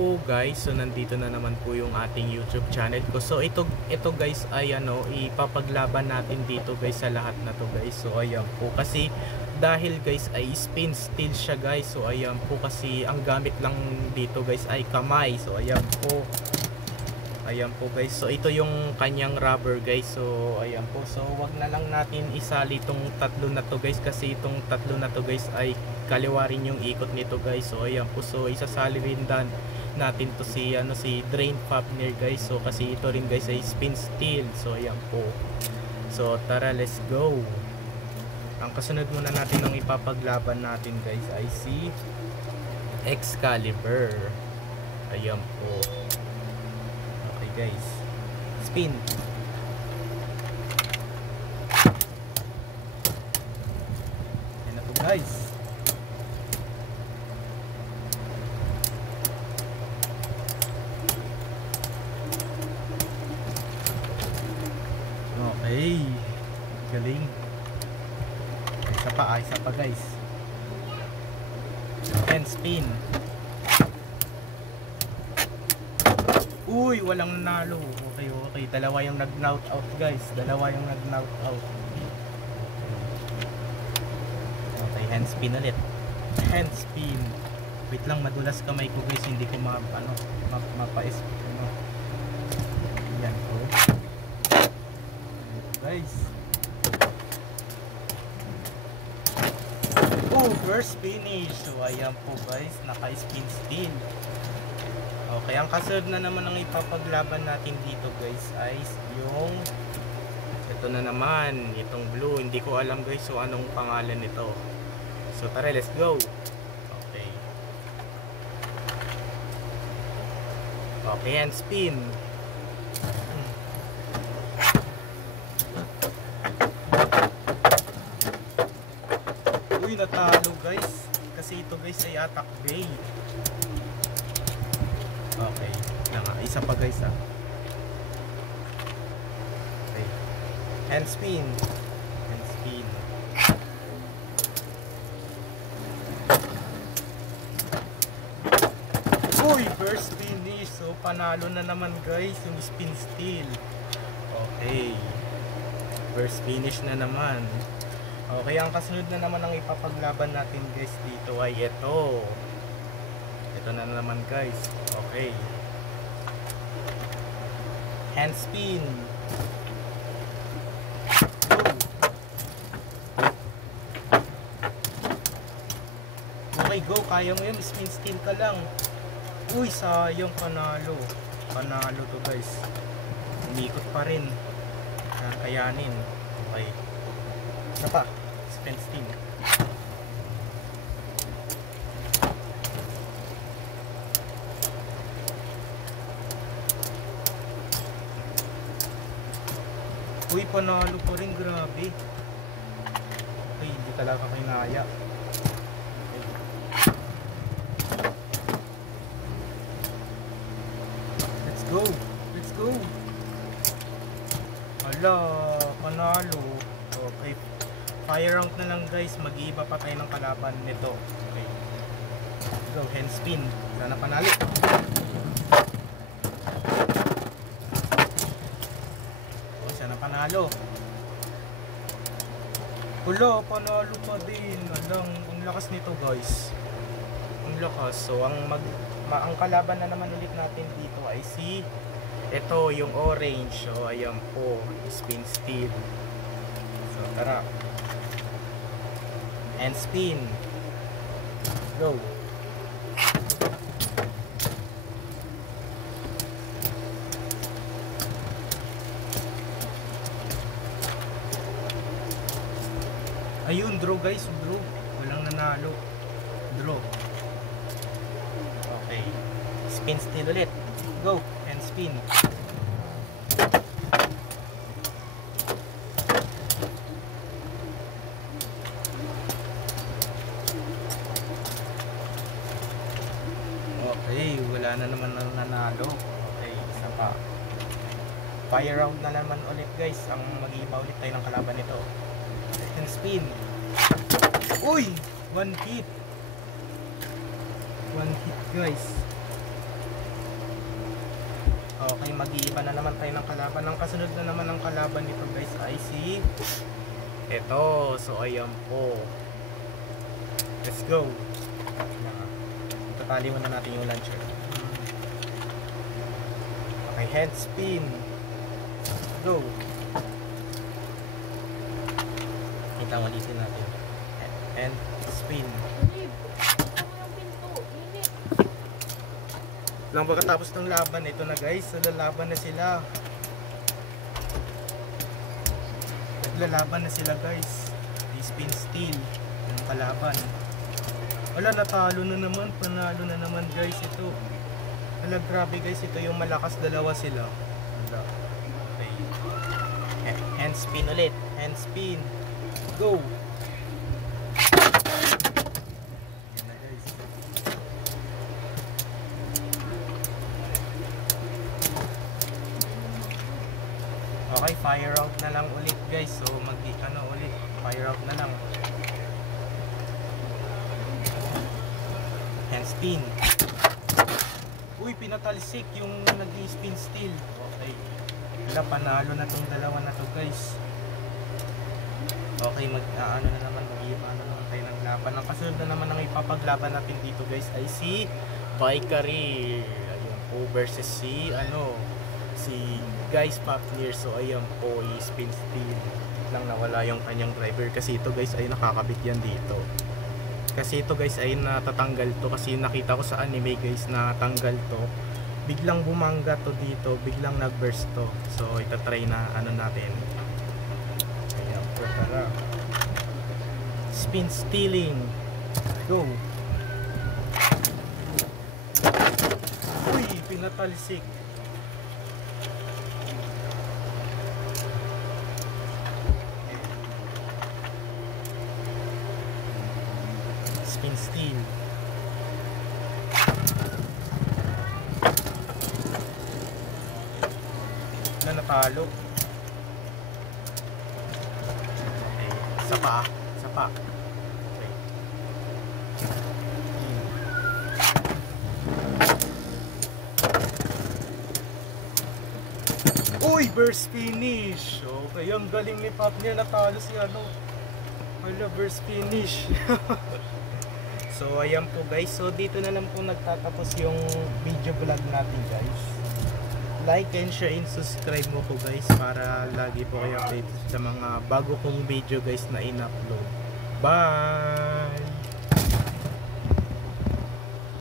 po guys, so nandito na naman po yung ating YouTube channel ko. So ito guys ay ipapaglaban natin dito guys sa lahat na to guys. So ayan po, kasi dahil guys ay spin steel siya guys. So ayan po, kasi ang gamit lang dito guys ay kamay. So ayan po. Ayan po guys. So ito yung kanyang rubber guys. So ayan po. So wag na lang natin isali itong tatlo na to guys, kasi itong tatlo na to guys ay kaliwa rin yung ikot nito guys. So ayan po. So isasali rin natin to si drain Fafnir guys. So kasi ito rin guys ay spin steel. So ayan po. So tara, let's go. Ang kasunod muna natin ng ipapaglaban natin guys ay si Excalibur. Ayan po. Guys, spin. Ayan na po guys. Okay, galing. Isa pa guys. And spin. Uy, walang nanalo. Okay. Dalawa yung nag-knock out guys. Okay, hand spin ulit. Hand spin. Wait lang, madulas kamay ko guys. Hindi ko mapa-spin. Yan po. Guys. Oh, first finish. So, ayan po guys. Naka-spin still. Okay, ang kasunod na naman ang ipapaglaban natin dito guys ay yung ito na naman, itong blue. Hindi ko alam guys so anong pangalan nito. So tara, let's go. Okay. Okay, and spin. Uy, natalo guys. Kasi ito guys ay attack bait. Okay, isa pa guys Okay. Hand spin. Uy, first finish. So panalo na naman guys yung spin steel. Okay. First finish na naman. Okay, ang kasunod na naman ang ipapaglaban natin guys dito ay ito. Ito na naman guys. Okay. Hand spin. Okay, go. Kaya mo yun. Spin steel ka lang. Uy, sayang. Panalo to guys. Umikot pa rin. Kayanin. Okay. Isa pa. Spin steel. Uy, panalo pa rin, grabe. Okay, hindi talaga kinaya. Okay. Let's go. Hala, panalo. Okay, fire round na lang guys. Mag-iiba pa tayo ng kalaban nito. Okay, let's go, hand spin. Sana panalo. Panalo. Wala, panalo pa din. Ang lakas nito guys. Ang lakas. So ang kalaban na naman ulit natin dito ay si ito yung orange. So ayan po, spin steel. So tara. And spin. Go. Ayun, draw guys, draw. Walang nanalo. Draw. Okay. Spin steel ulit. Go. And spin. Okay, wala na naman nanalo. Okay, isa pa. Fire round na naman ulit guys. Ang mag-iiba ulit tayo ng kalaban nito. And spin. Uy! One hit guys. Okay, mag-iiba na naman tayo ng kalaban. Ang kasunod na naman ng kalaban nito guys ay si eto. So ayan po. Let's go. Tatali muna natin yung launcher. Okay, head spin. Go. Kita ulitin natin. And spin. Lang pagkatapos ng laban, ito na guys, naglalaban na sila. Naglalaban na sila guys. Spin steel yung kalaban. Wala, natalo na naman, panalo na naman guys ito. Wala, grabe guys, ito yung malakas, dalawa sila. Wala. Okay. Hand spin ulit, hand spin. Go! Okay, fire out na lang ulit guys. So ulit, fire out na lang. Hand spin. Uy, pinatalsik yung nag-spin steel. Okay. Wala, panalo na tong dalawa na to guys. Okay, ano na naman, mag-iiba na naman tayo ng laban. Ang kasunod na naman ang ipapaglaban natin dito guys ay si Valkyrie. Ayun po, versus si guys Papnier. So ayan po, spin steel lang, nawala yung kanyang driver kasi ito guys ay nakakabit yan dito. Kasi ito guys ay natatanggal to, kasi nakita ko sa anime guys na tanggal to, biglang bumangga to dito, biglang nag-burst to. So itatry na natin. Ayan po, tara. Spin stealing. Go. Uy, pinatalsik. Spin steel. Na natalo. Okay. Sapa. Okay. Uy, burst finish. Okay, ang galing ni Papnier, natalo si wala, burst finish. So ayan po guys, so dito na lang po nagtatapos yung video vlog natin guys. Like and share and subscribe mo po guys para lagi po kayo updated sa mga bago kong video guys na in-upload. Bye!